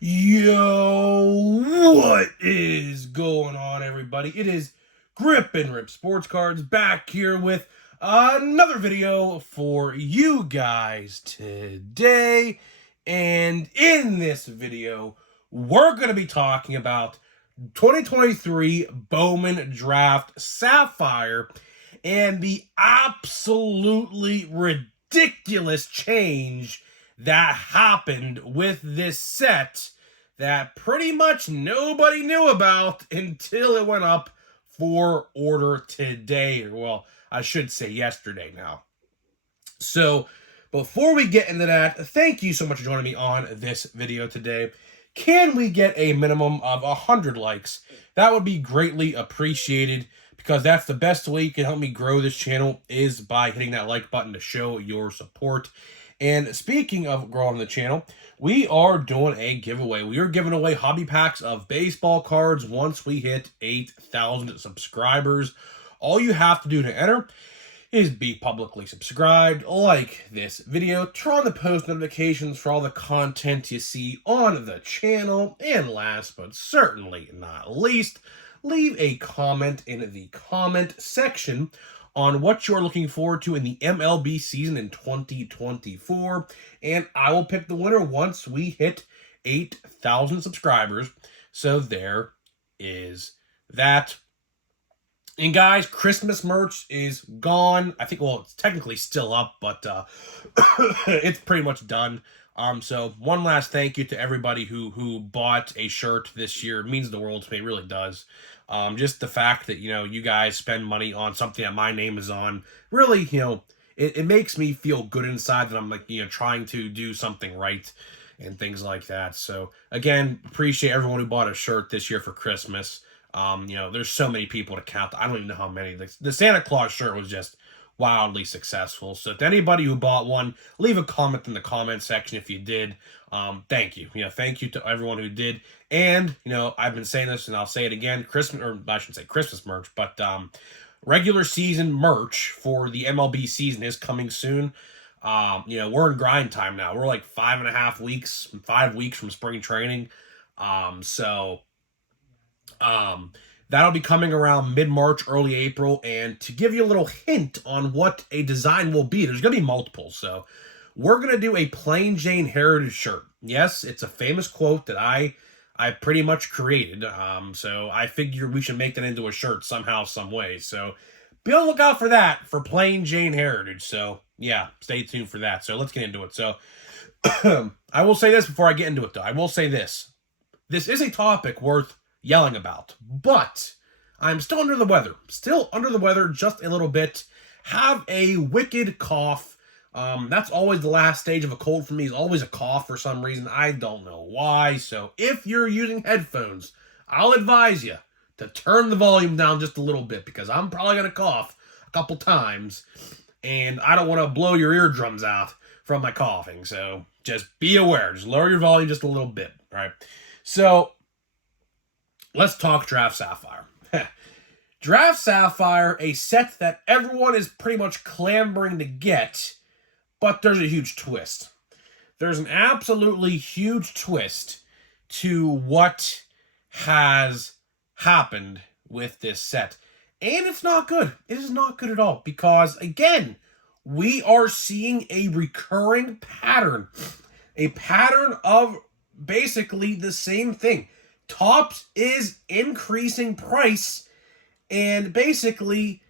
Yo, what is going on, everybody? It is Grip and Rip Sports Cards back here with another video for you guys today. And in this video, we're going to be talking about 2023 Bowman Draft Sapphire and the absolutely ridiculous change that happened with this set that pretty much nobody knew about until it went up for order today. Well, I should say yesterday now. So, before we get into that, thank you so much for joining me on this video today. Can we get a minimum of 100 likes? That would be greatly appreciated, because that's the best way you can help me grow this channel is by hitting that like button to show your support. And speaking of growing the channel, we are doing a giveaway. We are giving away hobby packs of baseball cards once we hit 8,000 subscribers. All you have to do to enter is be publicly subscribed, like this video, turn on the post notifications for all the content you see on the channel, and last but certainly not least, leave a comment in the comment section on what you're looking forward to in the MLB season in 2024, and I will pick the winner once we hit 8,000 subscribers. So there is that. And guys, Christmas merch is gone. I think, well, it's technically still up, but it's pretty much done. So one last thank you to everybody who bought a shirt this year. It means the world to me. It really does. Just the fact that, you guys spend money on something that my name is on, really, it makes me feel good inside that I'm, like, trying to do something right and things like that. So, again, appreciate everyone who bought a shirt this year for Christmas. There's so many people to count. I don't even know how many. The Santa Claus shirt was just wildly successful. So to anybody who bought one, leave a comment in the comment section if you did. Thank you. Thank you to everyone who did. And, I've been saying this and I'll say it again, Christmas, or I shouldn't say Christmas merch, but regular season merch for the MLB season is coming soon. We're in grind time now. We're like 5 weeks from spring training. That'll be coming around mid-March, early April, and to give you a little hint on what a design will be, there's going to be multiple. So we're going to do a plain Jane Heritage shirt. Yes, it's a famous quote that I pretty much created. So I figure we should make that into a shirt somehow, some way. So be on the lookout for that, for plain Jane Heritage. So yeah, stay tuned for that. So let's get into it. So I will say this before I get into it, though. I will say this. This is a topic worth yelling about, but I'm still under the weather. Just a little bit. Have a wicked cough. That's always the last stage of a cold for me, is always a cough for some reason. I don't know why. So if you're using headphones, I'll advise you to turn the volume down just a little bit, because I'm probably going to cough a couple times, and I don't want to blow your eardrums out from my coughing. So just be aware. Just lower your volume just a little bit. All right. So let's talk Draft Sapphire. Draft Sapphire, a set that everyone is pretty much clamoring to get, but there's a huge twist. There's an absolutely huge twist to what has happened with this set. And it's not good. It is not good at all, because, again, we are seeing a recurring pattern. A pattern of basically the same thing. Topps is increasing price and basically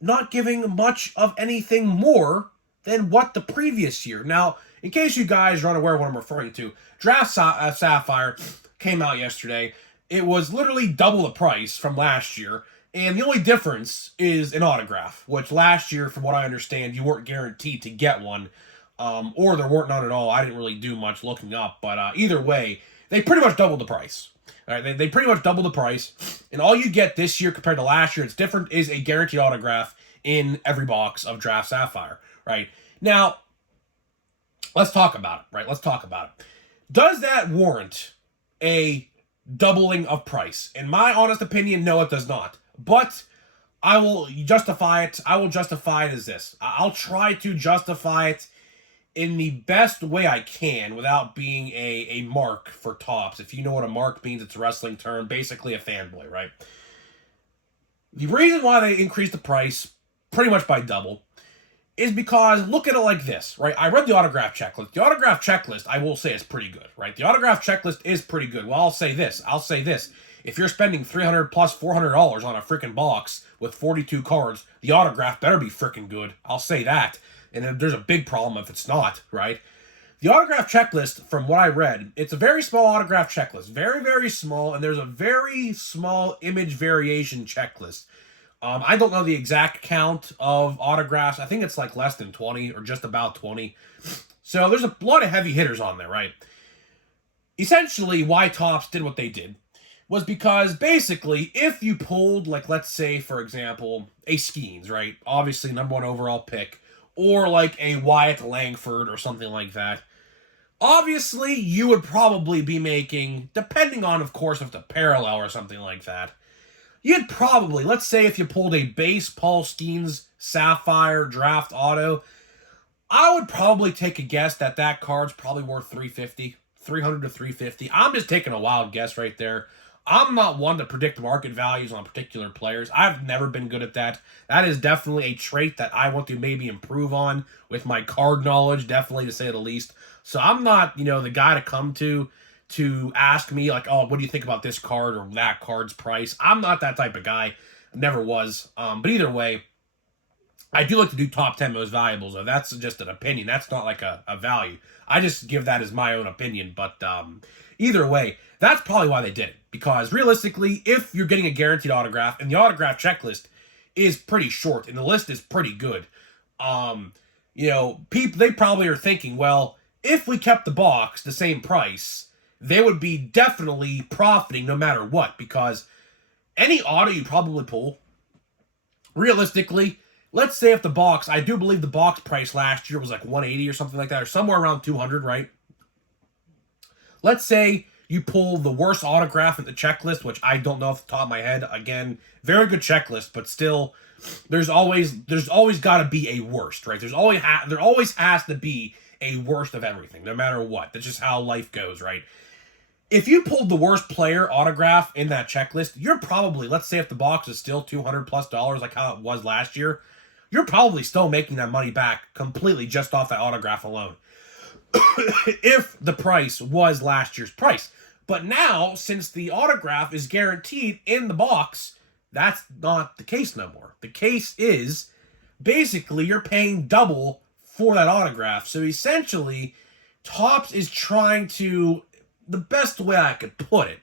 not giving much of anything more than what the previous year. Now, in case you guys are unaware of what I'm referring to, Draft Sapphire came out yesterday. It was literally double the price from last year, and the only difference is an autograph, which last year, from what I understand, you weren't guaranteed to get one, or there weren't none at all. I didn't really do much looking up, but either way, they pretty much doubled the price. All right, they pretty much doubled the price, and all you get this year compared to last year, it's different, is a guaranteed autograph in every box of Draft Sapphire, right? Now, let's talk about it, right? Let's talk about it. Does that warrant a doubling of price? In my honest opinion, no, it does not. But I will justify it. I will justify it as this. I'll try to justify it in the best way I can without being a mark for Topps. If you know what a mark means, it's a wrestling term, basically a fanboy, right? The reason why they increased the price pretty much by double is because look at it like this, right? I read the autograph checklist. The autograph checklist, I will say, is pretty good, right? The autograph checklist is pretty good. Well, I'll say this. If you're spending $300 plus $400 on a freaking box with 42 cards, the autograph better be freaking good. I'll say that. And there's a big problem if it's not, right? The autograph checklist, from what I read, it's a very small autograph checklist. Very, very small, and there's a very small image variation checklist. I don't know the exact count of autographs. I think it's like less than 20 or just about 20. So there's a lot of heavy hitters on there, right? Essentially, why Topps did what they did was because basically, if you pulled, like, let's say, for example, a Skeens, right? Obviously, #1 overall pick, or like a Wyatt Langford or something like that. Obviously, you would probably be making, depending on, of course, if the parallel or something like that, you'd probably, let's say if you pulled a base Paul Skeens Sapphire draft auto, I would probably take a guess that that card's probably worth $350, $300 to $350. I'm just taking a wild guess right there. I'm not one to predict market values on particular players. I've never been good at that. That is definitely a trait that I want to maybe improve on with my card knowledge, definitely to say the least. So I'm not, the guy to come to ask me, like, oh, what do you think about this card or that card's price? I'm not that type of guy. Never was. But either way, I do like to do top 10 most valuables, though. That's just an opinion. That's not like a value. I just give that as my own opinion. But either way, that's probably why they did it. Because realistically, if you're getting a guaranteed autograph, and the autograph checklist is pretty short, and the list is pretty good, people, they probably are thinking, well, if we kept the box the same price, they would be definitely profiting no matter what, because any auto you probably pull, realistically, let's say if the box, I do believe the box price last year was like 180 or something like that, or somewhere around 200, right? Let's say you pull the worst autograph in the checklist, which I don't know off the top of my head. Again, very good checklist, but still, there's always got to be a worst, right? There always has to be a worst of everything, no matter what. That's just how life goes, right? If you pulled the worst player autograph in that checklist, you're probably, let's say if the box is still $200 plus like how it was last year, you're probably still making that money back completely just off that autograph alone. If the price was last year's price. But now, since the autograph is guaranteed in the box, that's not the case no more. The case is, basically, you're paying double for that autograph. So essentially, Topps is trying to, the best way I could put it,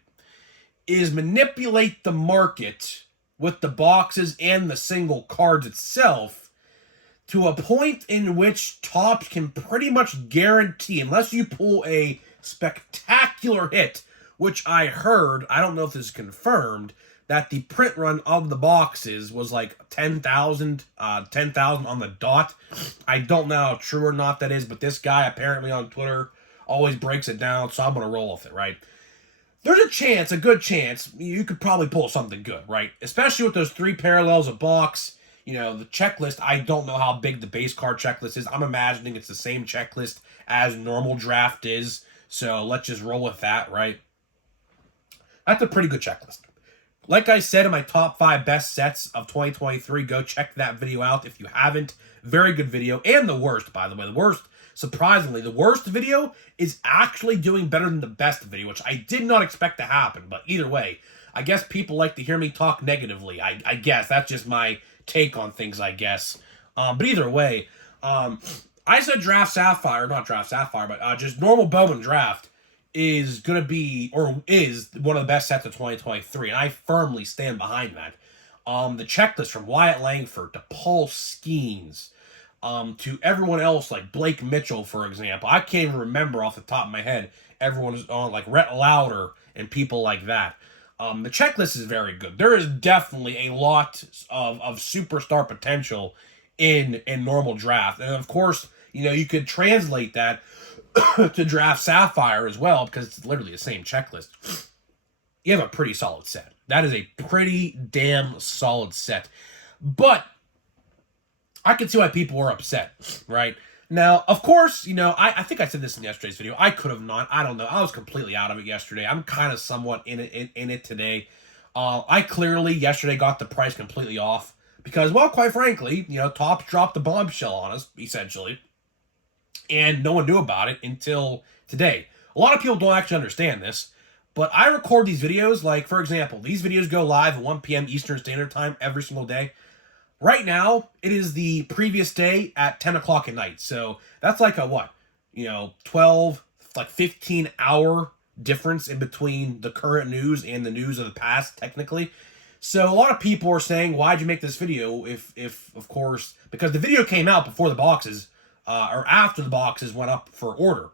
is manipulate the market with the boxes and the single cards itself to a point in which Topps can pretty much guarantee, unless you pull a spectacular hit, which I heard, I don't know if this is confirmed, that the print run of the boxes was like 10,000 on the dot. I don't know how true or not that is, but this guy apparently on Twitter always breaks it down, so I'm going to roll with it, right? There's a good chance, you could probably pull something good, right? Especially with those 3 parallels of box. The checklist, I don't know how big the base card checklist is. I'm imagining it's the same checklist as normal draft is. So let's just roll with that, right? That's a pretty good checklist. Like I said in my top 5 best sets of 2023, go check that video out if you haven't. Very good video. And the worst, by the way. The worst, surprisingly, the worst video is actually doing better than the best video, which I did not expect to happen. But either way, I guess people like to hear me talk negatively. I guess that's just my take on things, I guess. But either way, I said Draft Sapphire, not Draft Sapphire, but just normal Bowman Draft is going to be, or is, one of the best sets of 2023, and I firmly stand behind that. The checklist from Wyatt Langford to Paul Skeens, to everyone else like Blake Mitchell, for example. I can't even remember off the top of my head everyone is on, like Rhett Lauder and people like that. The checklist is very good. There is definitely a lot of superstar potential in normal draft. And of course, you could translate that to Draft Sapphire as well, because it's literally the same checklist. You have a pretty solid set. That is a pretty damn solid set. But I can see why people were upset, right? Now, of course, I think I said this in yesterday's video. I could have not. I don't know. I was completely out of it yesterday. I'm kind of somewhat in it today. I clearly yesterday got the price completely off because, well, quite frankly, Topps dropped the bombshell on us, essentially. And no one knew about it until today. A lot of people don't actually understand this, but I record these videos, like, for example, these videos go live at 1 p.m. Eastern Standard Time every single day. Right now, it is the previous day at 10 o'clock at night. So that's like a, 12, like 15-hour difference in between the current news and the news of the past, technically. So a lot of people are saying, why'd you make this video if of course, because the video came out before the boxes, or after the boxes went up for order.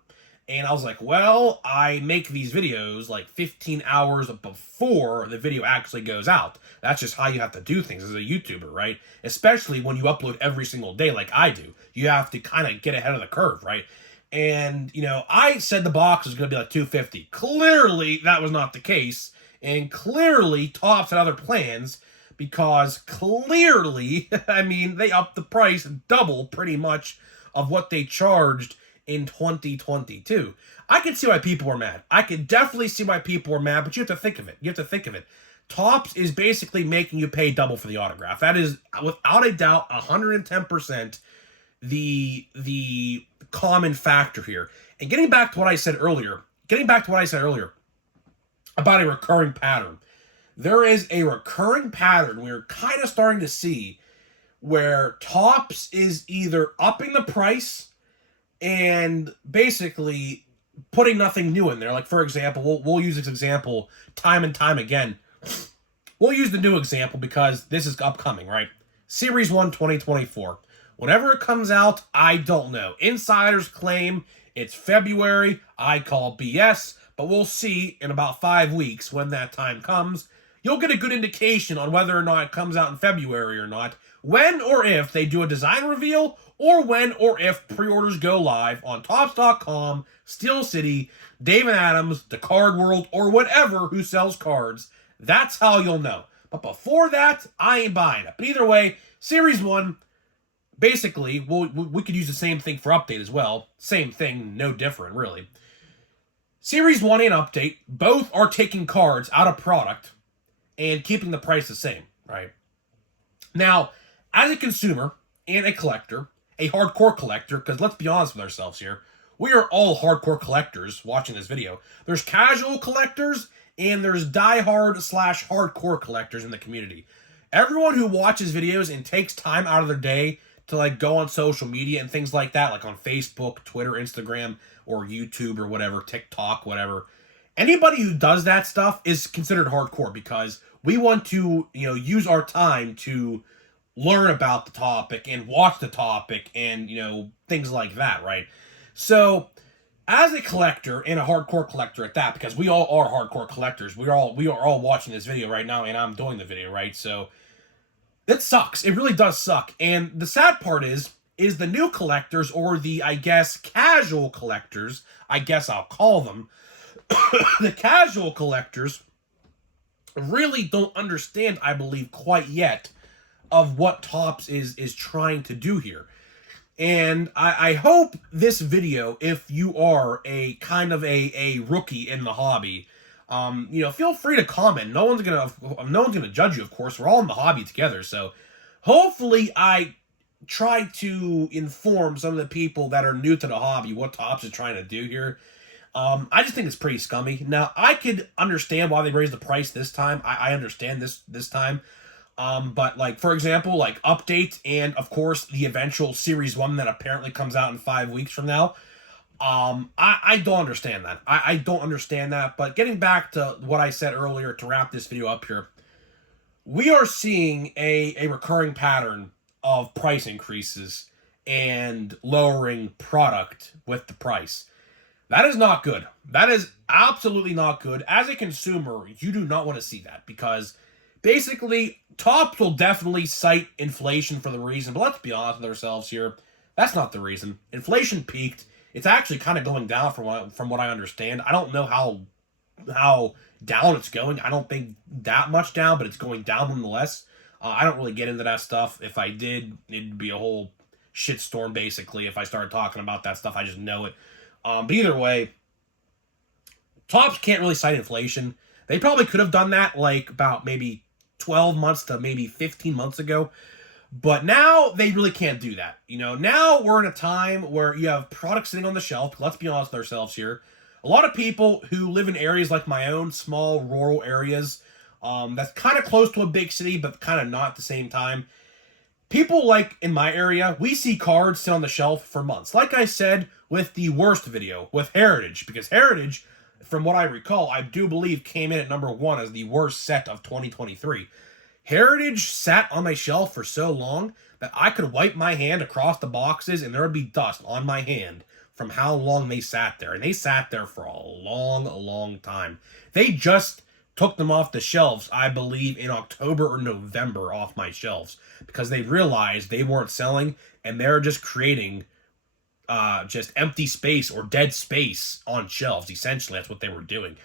And I was like, well, I make these videos like 15 hours before the video actually goes out. That's just how you have to do things as a YouTuber, right? Especially when you upload every single day like I do. You have to kind of get ahead of the curve, right? And, I said the box was going to be like $250. Clearly, that was not the case. And clearly, Topps had other plans because clearly, they upped the price double pretty much of what they charged in 2022. I can see why people were mad. I can definitely see why people were mad, but you have to think of it. Topps is basically making you pay double for the autograph. That is, without a doubt, 110% the common factor here. And getting back to what I said earlier about a recurring pattern. There is a recurring pattern we're kind of starting to see where Topps is either upping the price and basically putting nothing new in there. Like, for example, we'll use this example time and time again. We'll use the new example because this is upcoming, right? Series 1 2024. Whenever it comes out, I don't know. Insiders claim it's February. I call BS, but we'll see in about 5 weeks when that time comes. You'll get a good indication on whether or not it comes out in February or not, when or if they do a design reveal, or when or if pre-orders go live on Topps.com, Steel City, Dave and Adams, The Card World, or whatever who sells cards. That's how you'll know. But before that, I ain't buying it. But either way, Series 1, basically, we could use the same thing for Update as well. Same thing, no different, really. Series 1 and Update, both are taking cards out of product and keeping the price the same, right? Now, as a consumer and a collector, a hardcore collector, because let's be honest with ourselves here, we are all hardcore collectors watching this video. There's casual collectors and there's diehard/hardcore collectors in the community. Everyone who watches videos and takes time out of their day to like go on social media and things like that, like on Facebook, Twitter, Instagram, or YouTube or whatever, TikTok, whatever. Anybody who does that stuff is considered hardcore because we want to, use our time to learn about the topic and watch the topic and, things like that, right? So, as a collector and a hardcore collector at that, because we all are hardcore collectors, we are all watching this video right now, and I'm doing the video, right? So, it sucks. It really does suck. And the sad part is the new collectors, or the, I guess, casual collectors, I guess I'll call them, the casual collectors really don't understand, I believe, quite yet of what Topps is trying to do here. And I hope this video, if you are a kind of a rookie in the hobby, feel free to comment. No one's gonna judge you, of course. We're all in the hobby together, so hopefully I try to inform some of the people that are new to the hobby what Topps is trying to do here. I just think it's pretty scummy. Now, I could understand why they raised the price this time. I understand this time. But, like, for example, like, Update and, of course, the eventual Series 1 that apparently comes out in 5 weeks from now, I don't understand that. I don't understand that. But getting back to what I said earlier to wrap this video up here, we are seeing a recurring pattern of price increases and lowering product with the price. That is not good. That is absolutely not good. As a consumer, you do not want to see that because basically Topps will definitely cite inflation for the reason, but let's be honest with ourselves here. That's not the reason. Inflation peaked. It's actually kind of going down from what I understand. I don't know how down it's going. I don't think that much down, but it's going down nonetheless. I don't really get into that stuff. If I did, it'd be a whole shitstorm, basically, if I started talking about that stuff. I just know it. But either way, Topps can't really cite inflation. They probably could have done that like about maybe 12 months to maybe 15 months ago. But now they really can't do that. You know, now we're in a time where you have products sitting on the shelf. Let's be honest with ourselves here. A lot of people who live in areas like my own, small rural areas, that's kind of close to a big city, but kind of not at the same time. People like in my area, we see cards sit on the shelf for months. Like I said with the worst video, with Heritage, because Heritage, from what I recall, I do believe came in at number 1 as the worst set of 2023. Heritage sat on my shelf for so long that I could wipe my hand across the boxes and there would be dust on my hand from how long they sat there. And they sat there for a long, long time. They just took them off the shelves, I believe, in October or November off my shelves because they realized they weren't selling and they're just creating just empty space or dead space on shelves. Essentially, that's what they were doing.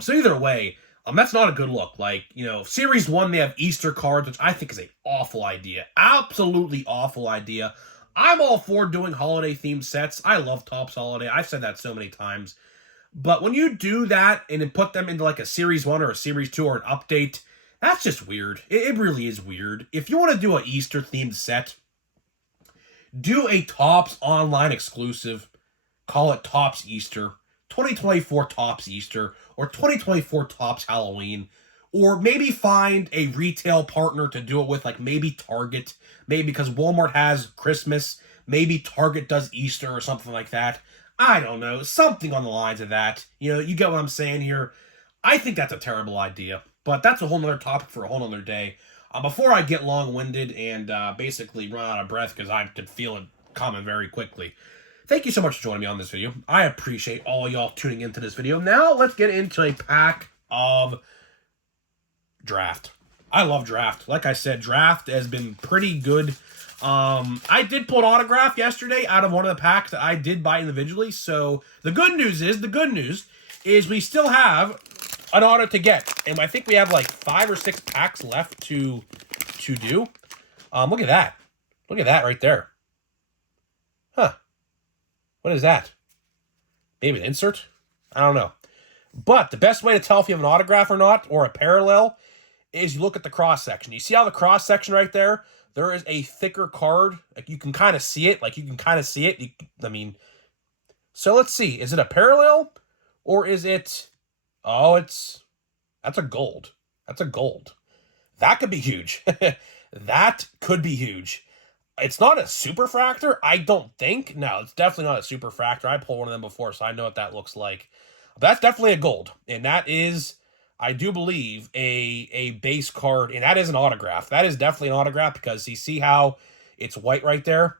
So either way, that's not a good look. Like, you know, Series 1, they have Easter cards, which I think is an awful idea. Absolutely awful idea. I'm all for doing holiday-themed sets. I love Topps Holiday. I've said that so many times. But when you do that and then put them into like a Series 1 or a Series 2 or an update, that's just weird. It really is weird. If you want to do an Easter-themed set, do a Topps online exclusive. Call it Topps Easter. 2024 Topps Easter, or 2024 Topps Halloween, or maybe find a retail partner to do it with, like maybe Target, maybe because Walmart has Christmas, maybe Target does Easter or something like that. I don't know, something on the lines of that. You know, you get what I'm saying here. I think that's a terrible idea, but that's a whole nother topic for a whole nother day. Before I get long-winded and basically run out of breath because I could feel it coming very quickly. Thank you so much for joining me on this video. I appreciate all y'all tuning into this video. Now, let's get into a pack of Draft. I love Draft. Like I said, Draft has been pretty good. I did pull an autograph yesterday out of one of the packs that I did buy individually. So, the good news is we still have an auto to get. And I think we have like 5 or 6 packs left to do. Look at that. Look at that right there. Huh. What is that? Maybe an insert? I don't know. But the best way to tell if you have an autograph or not, or a parallel, is you look at the cross-section. You see how the cross-section right there? There is a thicker card. Like, you can kind of see it. So let's see. Is it a parallel? Or is it... Oh, that's a gold. That's a gold. That could be huge. That could be huge. It's not a superfractor, I don't think. No, it's definitely not a superfractor. I pulled one of them before, so I know what that looks like. But that's definitely a gold. And that is, I do believe, a base card. And that is an autograph. That is definitely an autograph because you see how it's white right there?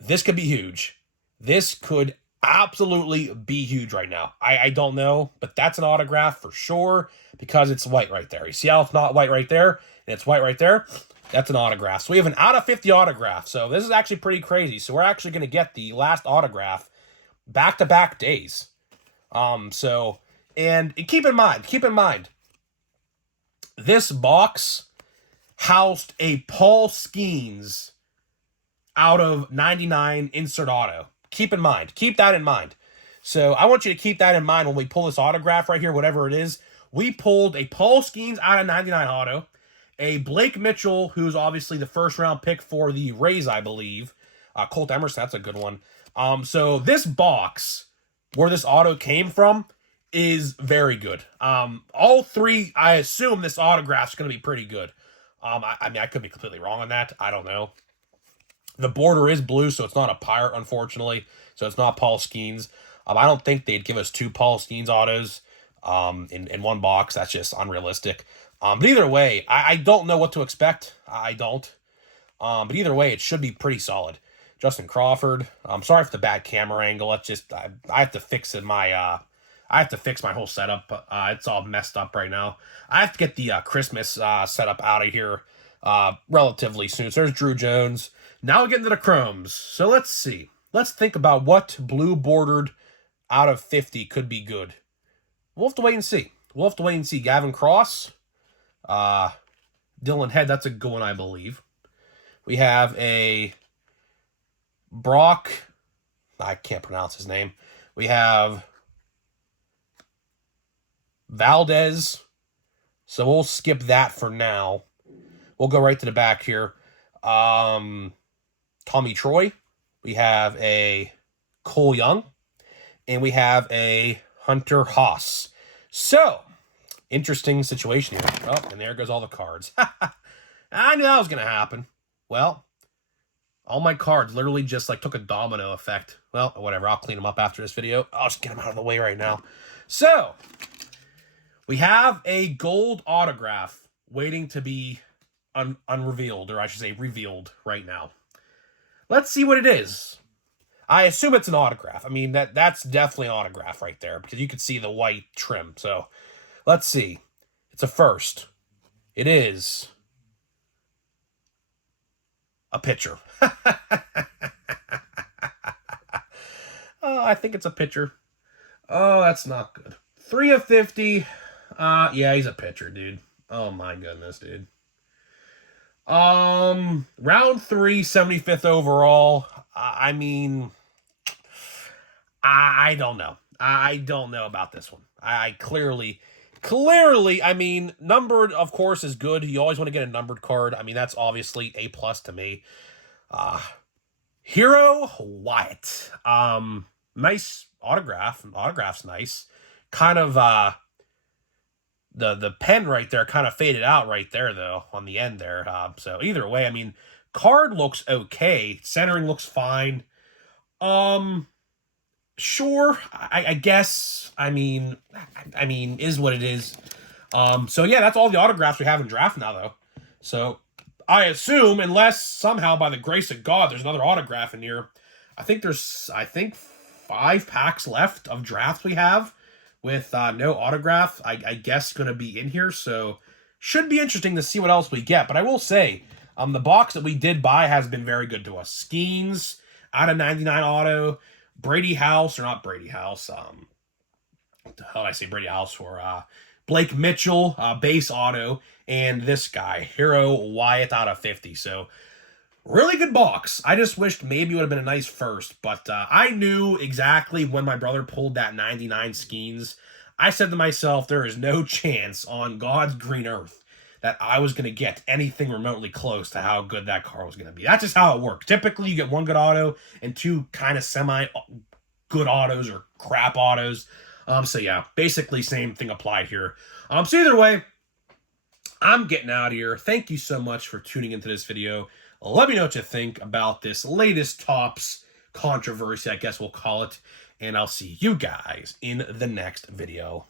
This could be huge. This could absolutely be huge right now. I don't know, but that's an autograph for sure because it's white right there. You see how it's not white right there? And it's white right there? That's an autograph. So we have an out of 50 autograph. So this is actually pretty crazy. So we're actually going to get the last autograph back-to-back days. And keep in mind, this box housed a Paul Skeens out of 99 insert auto. Keep that in mind. So I want you to keep that in mind when we pull this autograph right here, whatever it is. We pulled a Paul Skeens out of 99 auto. A Blake Mitchell, who's obviously the first-round pick for the Rays, I believe. Colt Emerson, that's a good one. So this box, where this auto came from, is very good. All three, I assume this autograph's going to be pretty good. I mean, I could be completely wrong on that. I don't know. The border is blue, so it's not a pirate, unfortunately. So it's not Paul Skeens. I don't think they'd give us 2 Paul Skeens autos in one box. That's just unrealistic. But either way, I don't know what to expect. I don't. But either way, it should be pretty solid. Justin Crawford. I'm sorry for the bad camera angle. It's just I have to fix it. I have to fix my whole setup. It's all messed up right now. I have to get the Christmas setup out of here relatively soon. So there's Drew Jones. Now we're getting to the chromes. So let's see. Let's think about what blue bordered out of 50 could be good. We'll have to wait and see. Gavin Cross. Dylan Head, that's a good one, I believe. We have a Brock, I can't pronounce his name. We have Valdez. So we'll skip that for now. We'll go right to the back here. Tommy Troy. We have a Cole Young. And we have a Hunter Haas. So, interesting situation here. Oh, and there goes all the cards. I knew that was going to happen. Well, all my cards literally just like took a domino effect. Well, whatever. I'll clean them up after this video. I'll just get them out of the way right now. So, we have a gold autograph waiting to be unrevealed, or I should say revealed right now. Let's see what it is. I assume it's an autograph. I mean, that's definitely an autograph right there because you can see the white trim. So, let's see. It's a first. It is a pitcher. I think it's a pitcher. Oh, that's not good. 3 of 50. Yeah, he's a pitcher, dude. Oh my goodness, dude. Round 3, 75th overall. I mean, I don't know. I don't know about this one. I clearly, I mean, numbered, of course, is good. You always want to get a numbered card. I mean, that's obviously A+ to me. Hero Wyatt. Nice autograph. Autograph's nice. Kind of, the pen right there kind of faded out right there, though, on the end there. So either way, I mean, card looks okay. Centering looks fine. Sure, I guess. I mean, is what it is. So yeah, that's all the autographs we have in draft now, though. So I assume, unless somehow by the grace of God, there's another autograph in here. I think there's 5 packs left of drafts we have with no autograph. I guess going to be in here, so should be interesting to see what else we get. But I will say, the box that we did buy has been very good to us. Skeens out of 99 auto. Brady House, or not Brady House, what the hell did I say Brady House for? Blake Mitchell, base auto, and this guy, Hero Wyatt out of 50. So, really good box. I just wished maybe it would have been a nice first, but I knew exactly when my brother pulled that 99 Skeens. I said to myself, there is no chance on God's green earth that I was going to get anything remotely close to how good that car was going to be. That's just how it works. Typically, you get 1 good auto and 2 kind of semi-good autos or crap autos. So yeah, basically same thing applied here. So either way, I'm getting out of here. Thank you so much for tuning into this video. Let me know what you think about this latest Topps controversy, I guess we'll call it. And I'll see you guys in the next video.